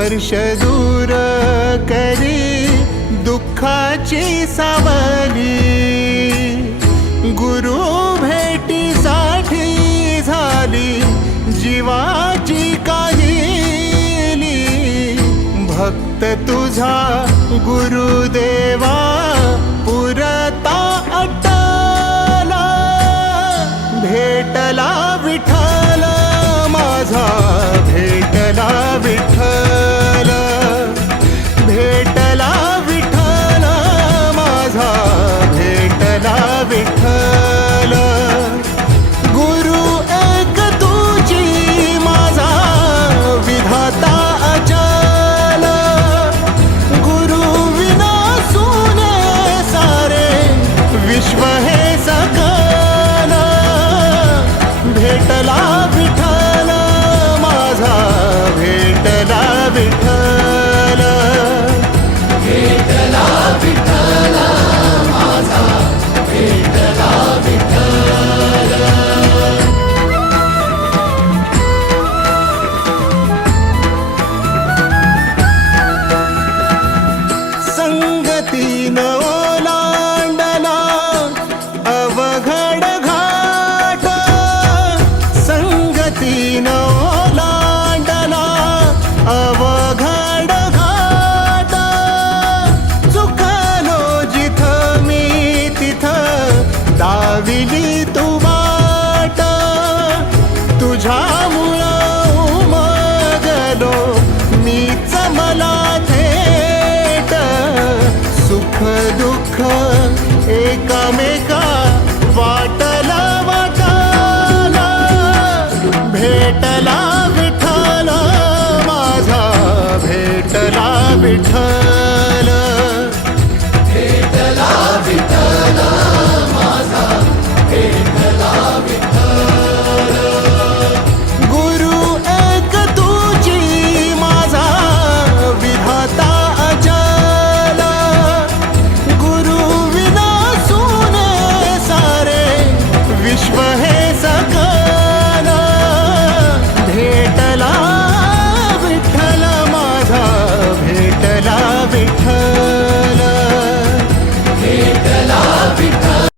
स्पर्श दूर करी दुःखाची सावली। गुरु भेटीसाठी झाली जीवाची काहिली। भक्त तुझा गुरुदेवा पुरता अटला। भेटला विठ्ठल माझा, भेटला विठ्ठल, भेटला विठ्ठल माझा, भेटला विठ्ठल। गुरु एक तुझी माझा विधाता अचल। गुरु विना सुने सारे विश्व हे सकल। भेटला विठ्ठल माझा, भेटला विठ्ठल, भेटला विठ्ठल माझा, भेटला विठ्ठल। संगतीनं ओलांडला अवघड घाट। संगतीनं ओलांडला अवघड घाट। चुकलो जिथं मी तिथं दाविली तू वाट। तुझ्यामुळं उमगलो मीच मला थेट। सुख दुःख एकामेका